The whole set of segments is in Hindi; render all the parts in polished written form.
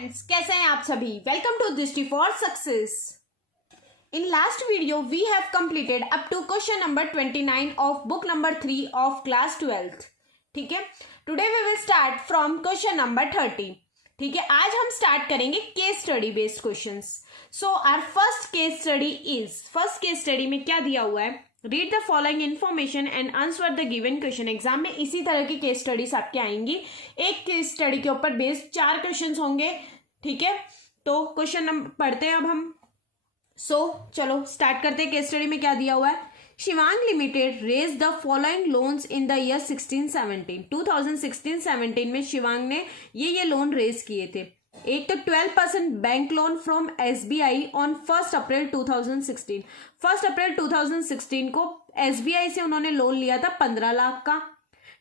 फ्रेंड्स, कैसे हैं आप सभी। Welcome to Drishti for success. In last video we have completed up to question number 29 of book number 3 of class 12th। ठीक है, today we will start from question number 30। ठीक है, आज हम स्टार्ट करेंगे case study based questions. So our first case study में क्या दिया हुआ है, read the following information and answer the given question. Exam में इसी तरह की केस स्टडीज आपके आएंगी। एक केस स्टडी के ऊपर बेस्ड 4 क्वेश्चंस होंगे। ठीक है, तो क्वेश्चन नंबर पढ़ते हैं अब हम। चलो स्टार्ट करते हैं। केस स्टडी में क्या दिया हुआ है, Shivang limited raised the following loans in the year 16-17। 2016-17 में शिवांग ने ये लोन रेज किए थे। एक तो 12% bank loan from SBI on 1 अप्रैल 2016। 1 अप्रैल 2016 को SBI से उन्होंने लोन लिया था 15 लाख का।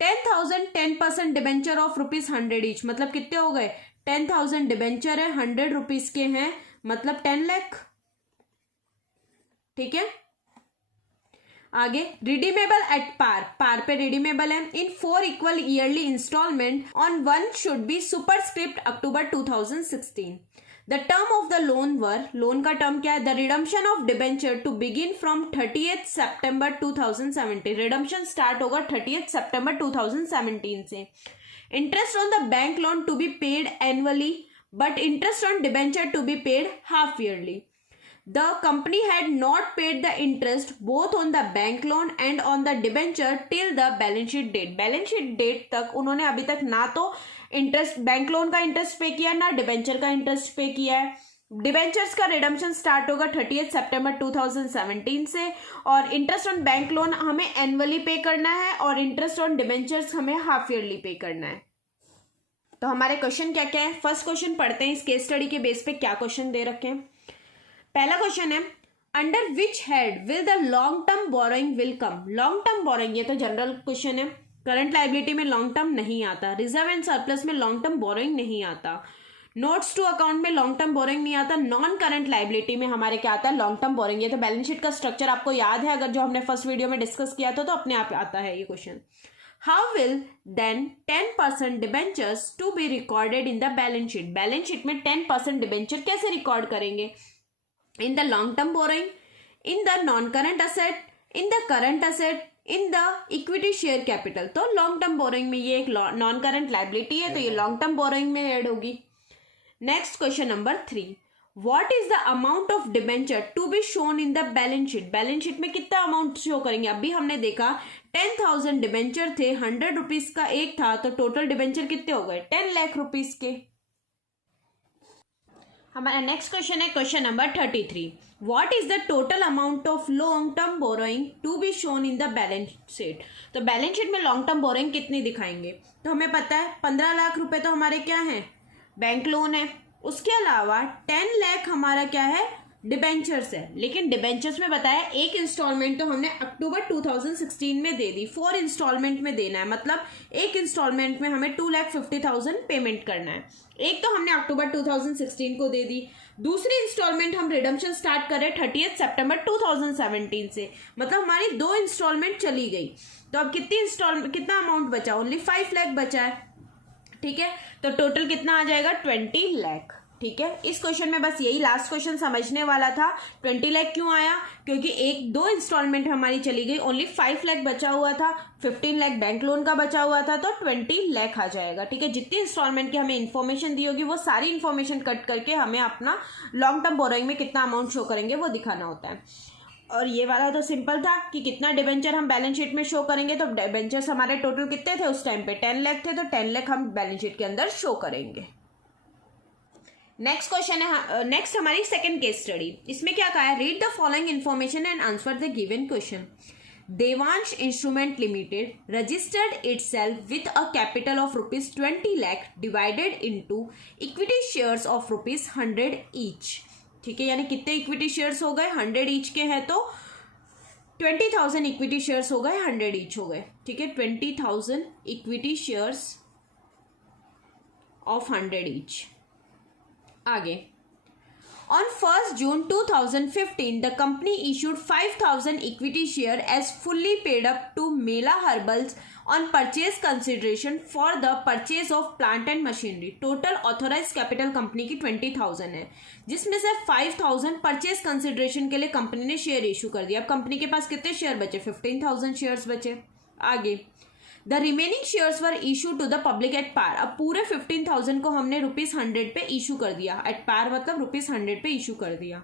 10% डिबेंचर ऑफ ₹100 ईच, मतलब कितने हो गए, 10,000 डिबेंचर है, 100 रुपीज के हैं, मतलब 10 लाख। ठीक है, आगे रिडीमेबल एट पार पे रिडीमेबल है in 4 equal yearly instalment on 1 should be superscript October 2016। The term of the loan का टर्म क्या है, the redemption of debenture to begin from 30th September 2017। Redemption start होगा 30th सितंबर 2017 से। Interest on the bank loan to be paid annually but interest on debenture to be paid half yearly. The company had not paid the interest both on the bank loan and on the debenture till the balance sheet date। Balance sheet date तक उन्होंने अभी तक ना तो इंटरेस्ट, बैंक लोन का इंटरेस्ट पे किया, ना डिबेंचर का इंटरेस्ट पे किया है। डिबेंचर्स का रिडम्पशन स्टार्ट होगा 30th सितंबर 2017 से, और इंटरेस्ट ऑन बैंक लोन हमें एनुअली पे करना है और इंटरेस्ट ऑन डिबेंचर्स हमें हाफ ईयरली पे करना है। तो हमारे क्वेश्चन क्या क्या है, फर्स्ट क्वेश्चन पढ़ते हैं। इस केस स्टडी के बेस पे क्या क्वेश्चन दे रखे हैं। पहला क्वेश्चन है, under which head will the long term borrowing will come. Long term borrowing, ये तो जनरल क्वेश्चन है। करंट लायबिलिटी में लॉन्ग टर्म नहीं आता, रिजर्व एंड सरप्लस में लॉन्ग टर्म बोरोइंग नहीं आता, नोट्स टू अकाउंट में लॉन्ग टर्म बोरोइंग नहीं आता, नॉन करंट लायबिलिटी में हमारे क्या आता है, लॉन्ग टर्म बोरोइंग। ये तो बैलेंस शीट का स्ट्रक्चर आपको याद है, अगर जो हमने फर्स्ट वीडियो में डिस्कस किया था, तो अपने आप आता है ये question. How will then 10% debentures to be recorded in the balance sheet. Balance sheet में 10% डिबेंचर कैसे रिकॉर्ड करेंगे, in the long term borrowing, in the non current asset, in the current asset, in the equity share capital। तो long term borrowing में ये एक non current liability है, तो ये long term borrowing में ऐड होगी। Next question number 3, what is the amount of debenture to be shown in the balance sheet। Balance sheet में कितना अमाउंट शो करेंगे। अभी हमने देखा 10,000 डिबेंचर थे, 100 रुपीज का एक था, तो टोटल डिबेंचर कितने हो गए, 10 लाख रुपीज के। हमारा नेक्स्ट क्वेश्चन है question number 33, what is the total amount of long term borrowing to be shown in the balance sheet. तो बैलेंस शीट में लॉन्ग टर्म बोरोइंग कितनी दिखाएंगे, तो हमें पता है 15 लाख रुपए तो हमारे क्या है, बैंक लोन है। उसके अलावा 10 लाख हमारा क्या है, डिबेंचर्स है। लेकिन डिबेंचर्स में बताया एक इंस्टॉलमेंट तो हमने अक्टूबर 2016 में दे दी, 4 इंस्टॉलमेंट में देना है, मतलब एक इंस्टॉलमेंट में हमें 2,50,000 पेमेंट करना है। एक तो हमने अक्टूबर 2016 को दे दी, दूसरी इंस्टॉलमेंट हम रिडम्पशन स्टार्ट कर रहे 30th सितंबर 2017 से, मतलब हमारी 2 इंस्टॉलमेंट चली गई। तो अब कितना अमाउंट बचा, ओनली 5 लाख बचा है। ठीक है, तो टोटल कितना आ जाएगा, 20 लाख। ठीक है, इस क्वेश्चन में बस यही लास्ट क्वेश्चन समझने वाला था। 20 लाख क्यों आया, क्योंकि 1-2 इंस्टॉलमेंट हमारी चली गई, ओनली 5 लाख बचा हुआ था, 15 लाख बैंक लोन का बचा हुआ था, तो 20 लाख आ जाएगा। ठीक है, जितनी इंस्टॉलमेंट की हमें इन्फॉर्मेशन दी होगी वो सारी इन्फॉर्मेशन कट करके हमें अपना लॉन्ग टर्म बोरोइंग में कितना अमाउंट शो करेंगे वो दिखाना होता है। और ये वाला तो सिंपल था कि कितना डिबेंचर हम बैलेंस शीट में शो करेंगे, तो डिबेंचर्स हमारे टोटल कितने थे उस टाइम पे, 10 लाख थे, तो 10 लाख हम बैलेंस शीट के अंदर शो करेंगे। नेक्स्ट क्वेश्चन है, नेक्स्ट हमारी सेकंड केस स्टडी। इसमें क्या कहा है, read the following information and answer the given question. Devansh instrument limited registered itself with a capital of ₹20 lakh divided into equity shares of ₹100 each. ठीक है, यानी कितने इक्विटी शेयर्स हो गए, 100 ईच के हैं, तो 20,000 इक्विटी शेयर्स हो गए, 100 ईच हो गए। ठीक है, 20,000 इक्विटी शेयर्स ऑफ 100 ईच। आगे, On 1st June 2015, the company issued 5,000 equity share as fully paid up to Mela Herbals on purchase consideration for the purchase of plant and machinery. Total authorized capital company की 20,000 है, जिसमें से 5,000 परचेज कंसिडरेशन के लिए कंपनी ने शेयर इशू कर दिया. अब कंपनी के पास कितने शेयर बचे? 15,000 शेयर्स बचे. आगे the remaining shares were issue to the public at par. अब पूरे 15,000 को हमने ₹100 पे इशू कर दिया. एट पार मतलब ₹100 पे इशू कर दिया.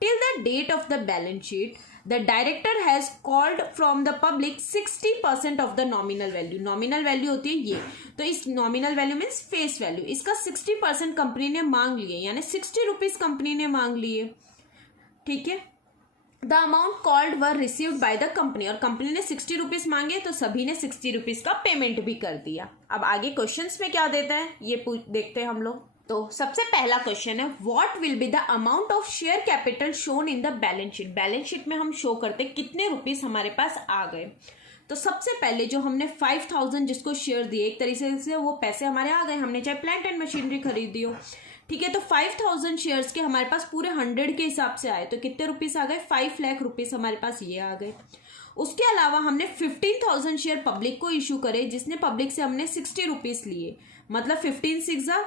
Till the date of the balance sheet the director has called from the public 60% of the nominal value. Nominal value होती है ये, तो इस nominal value means face value, इसका 60% कंपनी ने मांग लिए, यानी ₹60 कंपनी ने मांग लिए. ठीक है. The amount called were received by the company. और कंपनी ने ₹60 मांगे तो सभी ने ₹60 का पेमेंट भी कर दिया. अब आगे क्वेश्चंस में क्या देता है ये देखते हैं हम लोग. तो सबसे पहला क्वेश्चन है what will be the amount of share capital shown in the balance sheet. Balance sheet में हम शो करते कितने रुपीस हमारे पास आ गए. तो सबसे पहले जो हमने 5,000 जिसको शेयर दिए, एक तरीके से वो पैसे हमारे आ गए, हमने चाहे प्लांट एंड मशीनरी खरीदी हो. ठीक है. तो 5,000 शेयर्स के हमारे पास पूरे 100 के हिसाब से आए, तो कितने रुपीस आ गए? 5 लाख रुपीस हमारे पास ये आ गए. उसके अलावा हमने 15,000 शेयर पब्लिक को इशू करे, जिसने पब्लिक से हमने ₹60 लिए, मतलब 15 6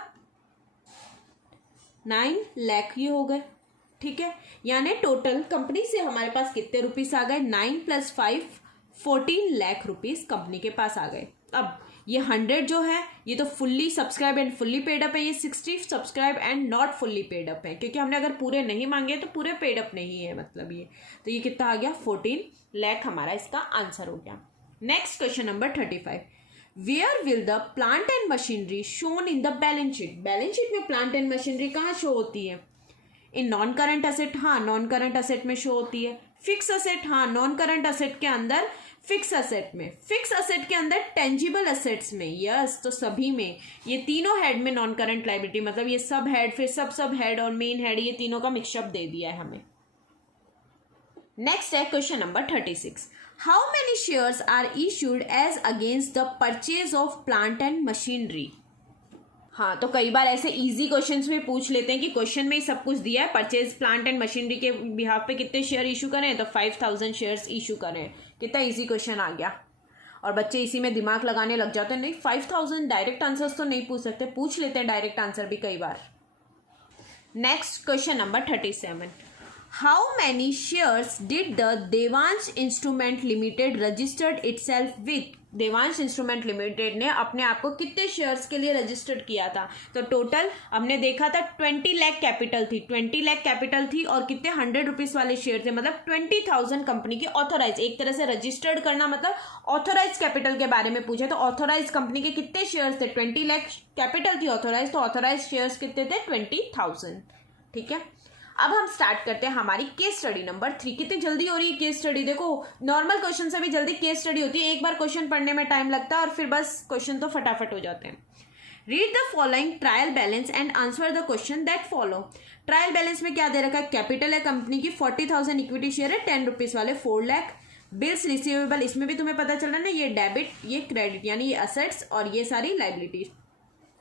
9 लाख ये हो गए. ठीक है. यानी टोटल कंपनी से हमारे पास कितने रुपीस आ गए? 9 + 5 14 लाख रुपीस कंपनी के पास आ गए. अब ये 100 जो है ये तो fully subscribe and fully paid up है, ये 60 subscribe and not fully paid up है, क्योंकि हमने अगर पूरे नहीं मांगे तो पूरे पेड अप नहीं है मतलब ये. तो ये कितना आ गया? 14 लाख हमारा इसका आंसर हो गया. Next question number 35. Where will the plant and machinery shown in the balance sheet. Balance sheet में प्लांट एंड मशीनरी कहाँ शो होती है? In non current asset. हाँ, नॉन करंट असेट में शो होती है. Fix asset. हाँ, नॉन करंट असेट के अंदर फिक्स असेट में. फिक्स असेट के अंदर टेंजिबल असेट्स में. यस, तो सभी में ये तीनों हेड में नॉन करंट लायबिलिटी, मतलब ये सब हेड फिर सब हेड और मेन हेड, ये तीनों का मिक्सअप दे दिया है हमें. नेक्स्ट है question number 36. How many shares are issued as against the purchase of plant and machinery. हाँ, तो कई बार ऐसे इजी क्वेश्चंस में पूछ लेते हैं कि क्वेश्चन में ही सब कुछ दिया है, परचेज प्लांट एंड मशीनरी के बिहाफ पे कितने शेयर इशू करें, तो 5,000 शेयर्स इशू करें. कितना इजी क्वेश्चन आ गया. और बच्चे इसी में दिमाग लगाने लग जाते हैं. नहीं, 5,000 डायरेक्ट आंसर्स तो नहीं पूछ सकते, पूछ लेते हैं डायरेक्ट आंसर भी कई बार. Next question number 37. How many shares did the Devansh instrument limited registered itself with. Devansh instrument limited ने अपने आप को कितने शेयर्स के लिए रजिस्टर्ड किया था? तो टोटल हमने देखा था 20 लाख कैपिटल थी. 20 लाख कैपिटल थी और कितने ₹100 वाले शेयर थे, मतलब 20,000 कंपनी की ऑथोराइज. एक तरह से रजिस्टर्ड करना मतलब ऑथोराइज कैपिटल के बारे में पूछे, तो ऑथोराइज कंपनी के कितने शेयर्स थे? 20 लाख कैपिटल थी ऑथोराइज, तो ऑथोराइज शेयर्स कितने थे? 20,000. ठीक है. अब हम स्टार्ट करते हैं हमारी केस स्टडी नंबर 3. कितनी जल्दी हो रही है केस स्टडी. देखो, नॉर्मल क्वेश्चन से भी जल्दी केस स्टडी होती है. एक बार क्वेश्चन पढ़ने में टाइम लगता है और फिर बस क्वेश्चन तो फटाफट हो जाते हैं. Read the following trial balance and answer the question that follow. Trial balance में क्या दे रखा है? कैपिटल है कंपनी की 40,000, इक्विटी शेयर है ₹10 वाले 4 लाख. बिल्स रिसीवेबल, इसमें भी तुम्हें पता चल रहा है ना, ये डेबिट ये क्रेडिट, यानी ये असेट्स और ये सारी liabilities.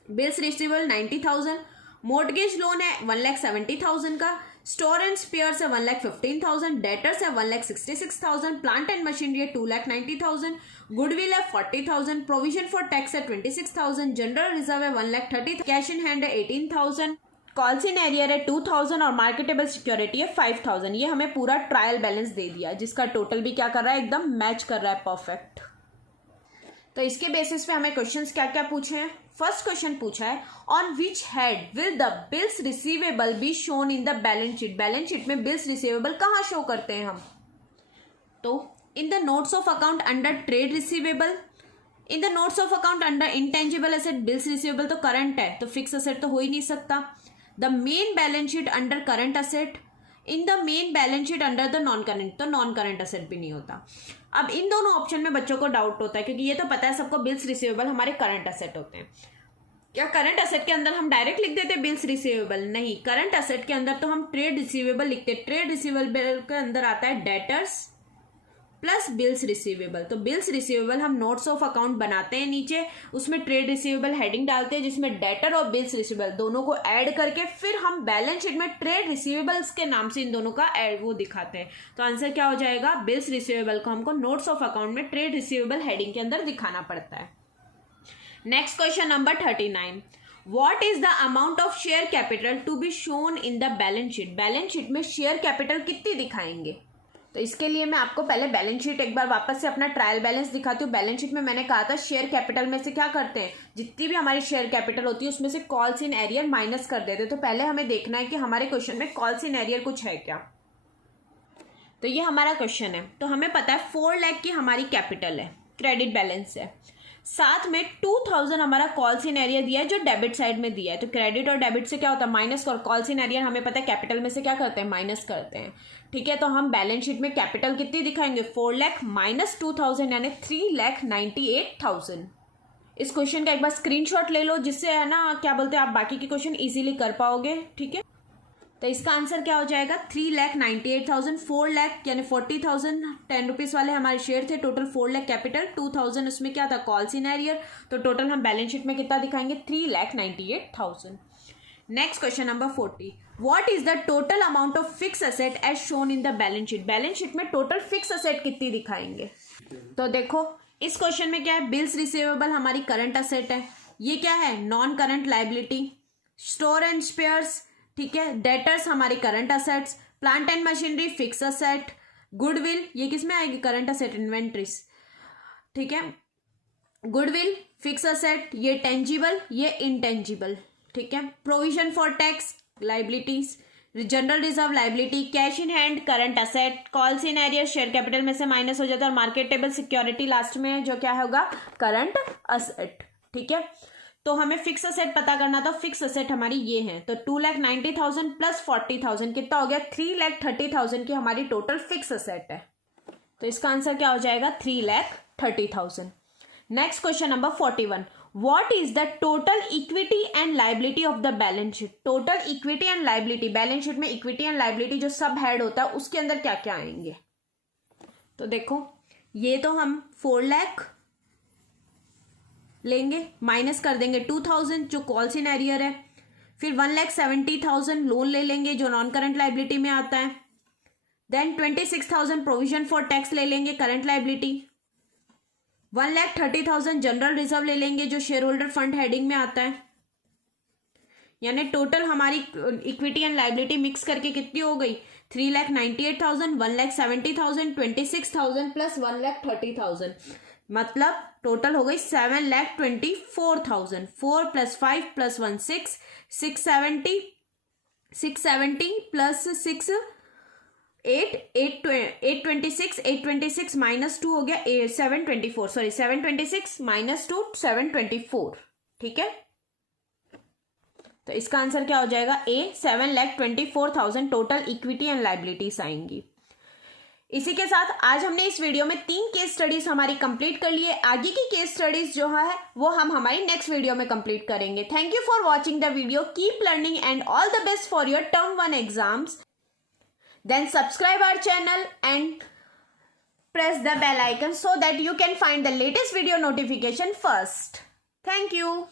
Bills receivable 90,000. Mortgage loan है 1,70,000 का. स्टोर एंड स्पेयर्स है 1,15,000. डेटर्स है 1,66,000. प्लांट एंड मशीनरी है 2,90,000. गुडविल है 40,000. प्रोविजन फॉर टैक्स है 26,000. जनरल रिजर्व है 1,30,000. कैश इन हैंड है 18,000. कॉल्स इन एरियर है 2,000 और मार्केटेबल सिक्योरिटी है 5,000. ये हमें पूरा ट्रायल बैलेंस दे दिया, जिसका टोटल भी क्या कर रहा है? एकदम मैच कर रहा है, परफेक्ट. तो इसके बेसिस पे हमें क्वेश्चंस क्या क्या पूछे हैं. फर्स्ट क्वेश्चन पूछा है on which head will the bills receivable B shown in the balance sheet. Balance sheet में बिल्स रिसीवेबल कहाँ शो करते हैं हम? तो in the notes of account under trade receivable. In the notes of account under intangible asset. Bills receivable तो करंट है, तो फिक्स असेट तो हो ही नहीं सकता. The main balance sheet under current asset. In the main balance sheet under the non current, तो नॉन करंट असेट भी नहीं होता. अब इन दोनों ऑप्शन में बच्चों को डाउट होता है, क्योंकि ये तो पता है सबको बिल्स रिसीवेबल हमारे करंट असेट होते हैं. क्या करंट असेट के अंदर हम डायरेक्ट लिख देते बिल्स रिसीवेबल? नहीं, करंट असेट के अंदर तो हम ट्रेड रिसीवेबल लिखते. ट्रेड रिसीवेबल के अंदर आता है डेटर्स प्लस बिल्स रिसीवेबल। तो बिल्स रिसीवेबल हम नोट्स ऑफ अकाउंट बनाते हैं नीचे, उसमें ट्रेड रिसीवेबल हेडिंग डालते हैं जिसमें डेटर और बिल्स रिसीवेबल दोनों को ऐड करके फिर हम बैलेंस शीट में ट्रेड रिसीवेबल्स के नाम से इन दोनों का ऐड वो दिखाते हैं। तो आंसर क्या हो जाएगा, बिल्स रिसीवेबल को हमको नोट्स ऑफ अकाउंट में ट्रेड रिसीवेबल हेडिंग के अंदर दिखाना पड़ता है। Next question number 39, What is the amount of share capital to be shown in the balance sheet? Balance sheet में शेयर कैपिटल कितनी दिखाएंगे? तो इसके लिए मैं आपको पहले बैलेंस शीट एक बार वापस से अपना ट्रायल बैलेंस दिखाती हूँ। बैलेंस शीट में मैंने कहा था शेयर कैपिटल में से क्या करते हैं, जितनी भी हमारी शेयर कैपिटल होती है उसमें से कॉल्स इन एरियर माइनस कर देते हैं। तो पहले हमें देखना है कि हमारे क्वेश्चन में कॉल्स इन एरियर कुछ है क्या। तो ये हमारा क्वेश्चन है। तो हमें पता है 4 लाख की हमारी कैपिटल है, क्रेडिट बैलेंस है, साथ में 2000 हमारा कॉल्स इन एरिया दिया है जो डेबिट साइड में दिया है। तो क्रेडिट और डेबिट से क्या होता है माइनस, और कॉल्स इन एरिया हमें पता है कैपिटल में से क्या करते हैं माइनस करते हैं। ठीक है, तो हम बैलेंस शीट में कैपिटल कितनी दिखाएंगे, 4 लाख माइनस 2000 यानी 3,98,000। इस क्वेश्चन का एक बार स्क्रीनशॉट ले लो जिससे है ना क्या बोलते हैं आप बाकी के क्वेश्चन इजीली कर पाओगे। ठीक है, तो इसका आंसर क्या हो जाएगा 3,98,000, 4 लाख यानी 40,000 10 रुपीज वाले हमारे शेयर थे, टोटल 4 लाख कैपिटल, 2000 उसमें क्या था कॉल्स इन एरियर। तो टोटल हम बैलेंस शीट में कितना दिखाएंगे 3,98,000। Next question number 40, what is the total amount of fix asset as shown in the balance sheet? Balance sheet में टोटल फिक्स असेट कितनी दिखाएंगे? तो देखो इस क्वेश्चन में क्या है, बिल्स रिसीवेबल हमारी करंट असेट है, ये क्या है non current liability, store and spares, ठीक है, डेटर्स हमारी current assets, plant and machinery fix asset, goodwill ये किस में आएगी करंट असेट इन्वेंट्रीज। ठीक है, गुडविल फिक्स असेट, ये टेंजिबल ये इनटेंजिबल। ठीक है, provision for tax liabilities, general reserve liability, cash in hand current asset, calls in arrear share capital में से माइनस हो जाता है और मार्केटेबल सिक्योरिटी लास्ट में जो क्या होगा करंट असेट। ठीक है, तो हमें फिक्स असेट पता करना था, फिक्स असेट हमारी ये है। तो 2,90,000 प्लस 40,000 कितना हो गया 3,30,000 की हमारी टोटल फिक्स असेट है। तो इसका आंसर क्या हो जाएगा 3,30,000। Next question number 41, what is the total equity and liability of the balance sheet? Total equity and liability, balance sheet में इक्विटी एंड लाइबिलिटी जो सब हेड होता है उसके अंदर क्या क्या आएंगे। तो देखो ये तो हम 4 लाख लेंगे, माइनस कर देंगे 2000 जो कॉल्स इन एरियर है, फिर 1,70,000 लोन ले लेंगे जो नॉन करंट लाइबिलिटी में आता है, देन 26,000 प्रोविजन फॉर टैक्स ले लेंगे करंट लाइबिलिटी, 1,30,000 जनरल रिजर्व ले लेंगे जो शेयर होल्डर फंड हेडिंग में आता है। यानी टोटल हमारी इक्विटी एंड लाइबिलिटी मिक्स करके कितनी हो गई 3,98,000, 1,70,000, 26,000 प्लस 1,30,000, मतलब टोटल हो गई 7,24,000। 4 प्लस 5 प्लस 1 6, 670 प्लस 6 826, 826 माइनस 2 हो गया 724, सॉरी 726 माइनस 2 724। ठीक है, तो इसका आंसर क्या हो जाएगा ए 7,24,000 टोटल इक्विटी एंड लाइबिलिटीज आएंगी। इसी के साथ आज हमने इस वीडियो में 3 केस स्टडीज हमारी कंप्लीट कर लिए। आगे की केस स्टडीज जो है वो हम हमारी नेक्स्ट वीडियो में कंप्लीट करेंगे। Thank you for watching the video, keep learning and all the best for your term 1 exams. Then subscribe our channel and press the bell icon so that you can find the latest video notification first. Thank you.